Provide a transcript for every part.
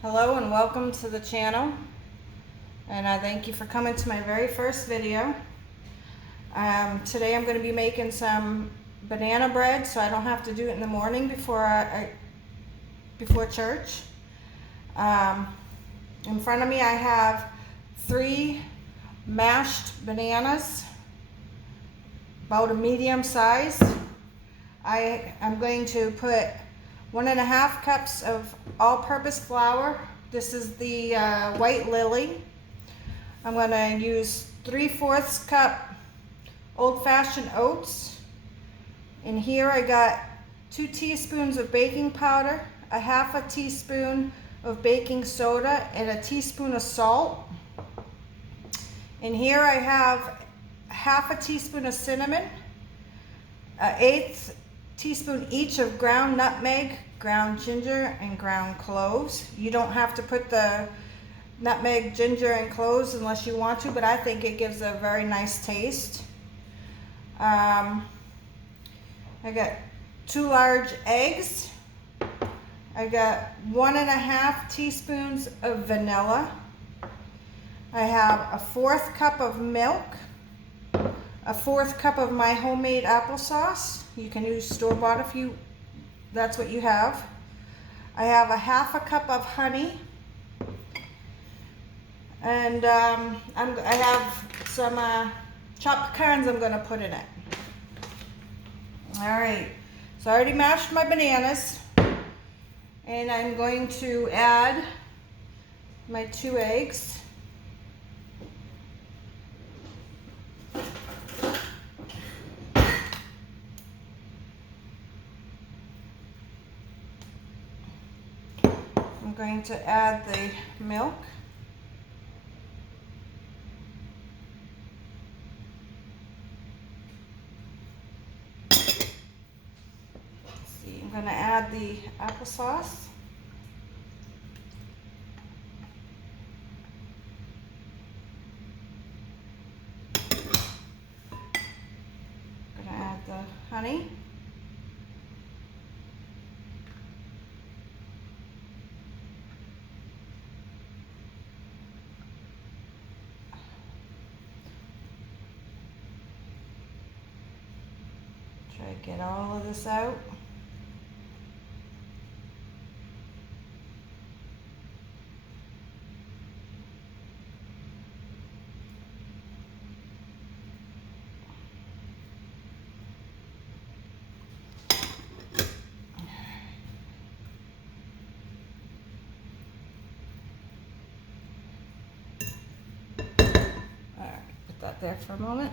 Hello and welcome to the channel, and I thank you for coming to my very first video. Today I'm going to be making some banana bread so I don't have to do it in the morning before church. In front of me I have 3 mashed bananas, about a medium size. I'm going to put 1.5 cups of all-purpose flour. This is the white lily. I'm going to use 3/4 cup old-fashioned oats. In here I got 2 teaspoons of baking powder, 1/2 teaspoon of baking soda, and 1 teaspoon of salt. In here I have 1/2 teaspoon of cinnamon, 1/8 teaspoon each of ground nutmeg, ground ginger, and ground cloves. You don't have to put the nutmeg, ginger, and cloves unless you want to, but I think it gives a very nice taste. I got 2 large eggs. I got 1.5 teaspoons of vanilla. I have 1/4 cup of milk, 1/4 cup of my homemade applesauce. You can use store-bought if that's what you have. I have 1/2 cup of honey, and I have some chopped pecans I'm going to put in it. All right, so I already mashed my bananas, and I'm going to add my 2 eggs. I'm going to add the milk. Let's see, I'm going to add the applesauce. I'm going to add the honey. Try to get all of this out. All right, put that there for a moment.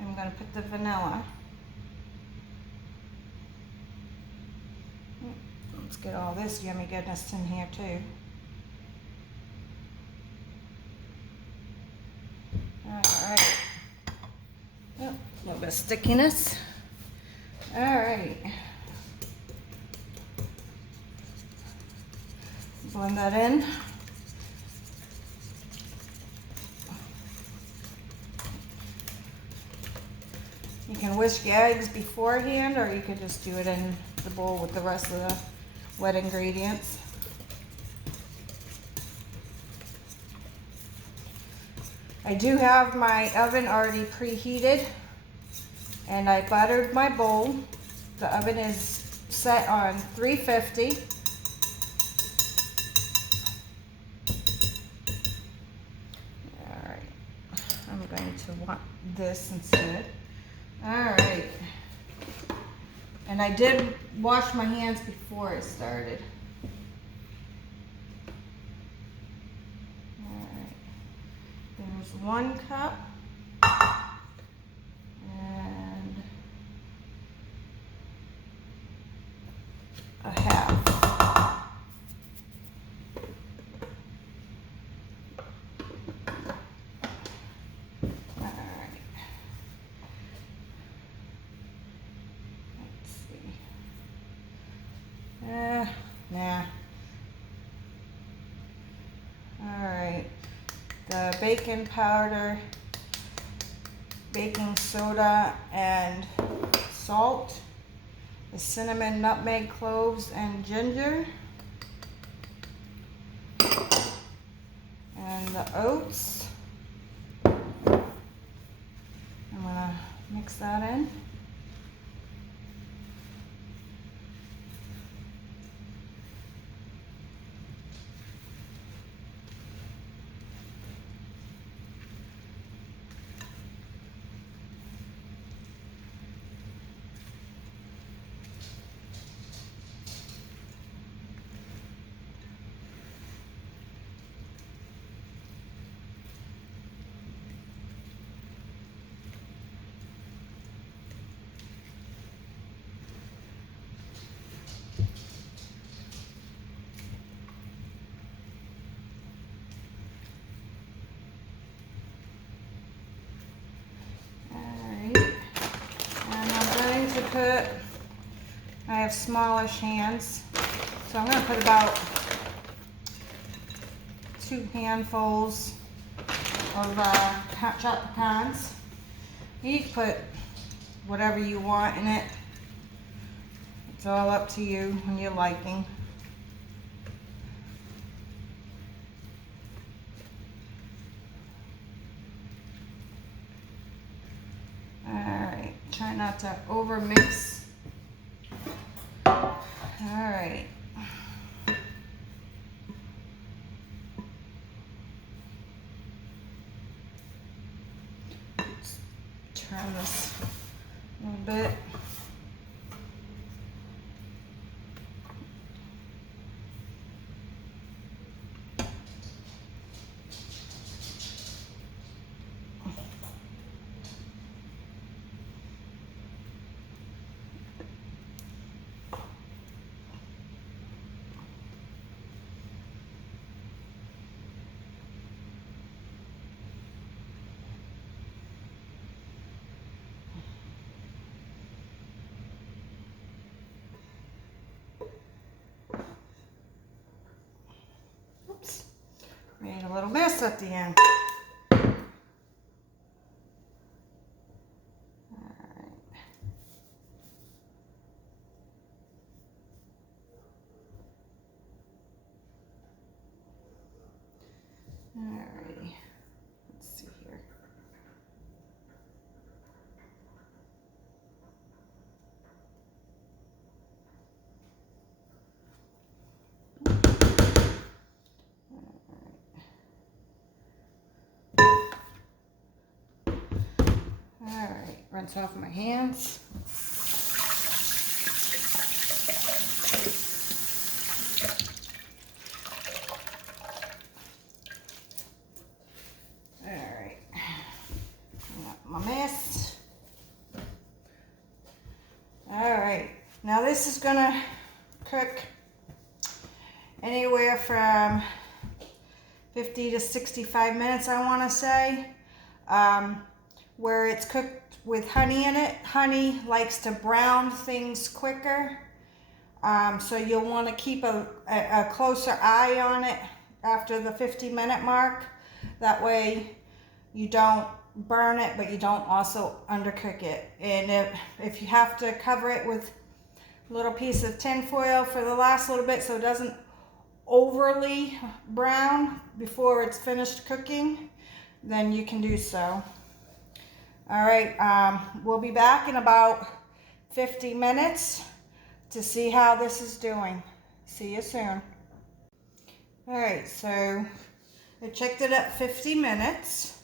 I'm going to put the vanilla. Let's get all this yummy goodness in here too. All right. Oh, a little bit of stickiness. All right. Blend that in. You can whisk eggs beforehand, or you could just do it in the bowl with the rest of the wet ingredients. I do have my oven already preheated, and I buttered my bowl. The oven is set on 350. All right, I'm going to want this instead. All right. And I did wash my hands before I started. All right. There's 1 cup. And 1/2. Nah. All right. The baking powder, baking soda, and salt. The cinnamon, nutmeg, cloves, and ginger. and the oats. I'm gonna mix that in. I have smallish hands, so I'm going to put about 2 handfuls of chopped pecans. You can put whatever you want in it. It's all up to you and your liking. Alright, try not to over mix. Alright. Let's turn this a little bit. Oops, made a little mess at the end. Alrighty, let's see here. Alright, rinse off my hands. Alright, my mess. Alright, now this is gonna cook anywhere from 50 to 65 minutes, I want to say. Where it's cooked with honey in it. Honey likes to brown things quicker. So you'll want to keep a closer eye on it after the 50-minute mark. That way you don't burn it, but you don't also undercook it. And if you have to cover it with a little piece of tin foil for the last little bit so it doesn't overly brown before it's finished cooking, then you can do so. All right, we'll be back in about 50 minutes to see how this is doing. See you soon. All right, so I checked it at 50 minutes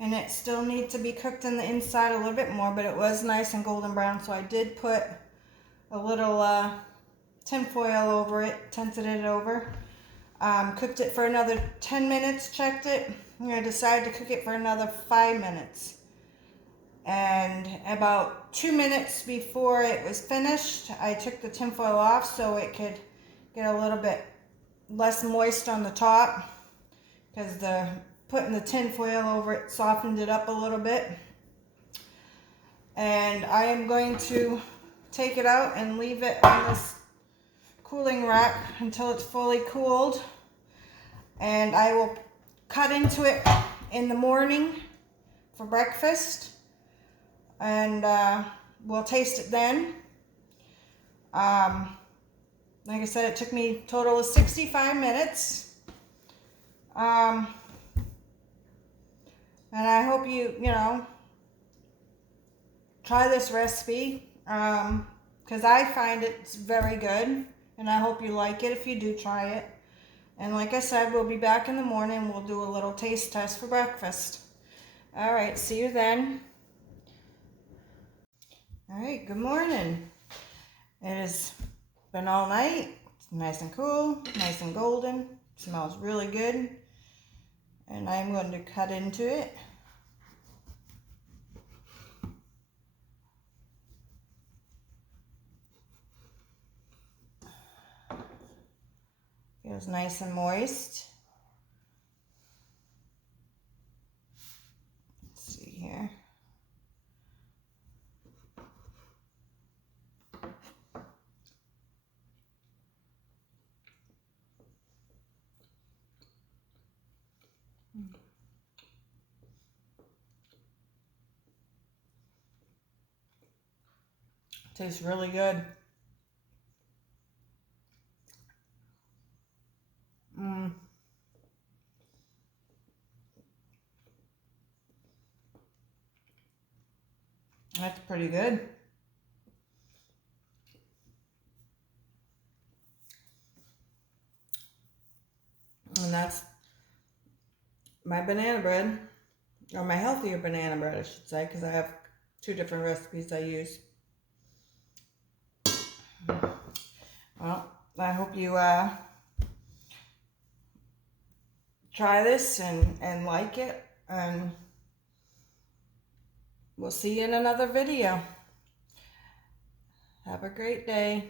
and it still needs to be cooked in the inside a little bit more, but it was nice and golden brown, so I did put a little tin foil over it, tinted it over. Cooked it for another 10 minutes, checked it, and I decided to cook it for another 5 minutes. And about 2 minutes before it was finished, I took the tinfoil off so it could get a little bit less moist on the top, because putting the tinfoil over it softened it up a little bit. And I am going to take it out and leave it on this cooling rack until it's fully cooled. And I will cut into it in the morning for breakfast. And we'll taste it then. Like I said, it took me a total of 65 minutes. And I hope you know, try this recipe, because I find it's very good, and I hope you like it if you do try it. And like I said, we'll be back in the morning. We'll do a little taste test for breakfast. All right, see you then. All right, good morning. It has been all night. It's nice and cool, nice and golden. Smells really good. And I'm going to cut into it. Feels nice and moist. Let's see here. Tastes really good. That's pretty good. And that's my banana bread, or my healthier banana bread, I should say, because I have 2 different recipes I use. Well, I hope you try this and like it, and we'll see you in another video. Have a great day.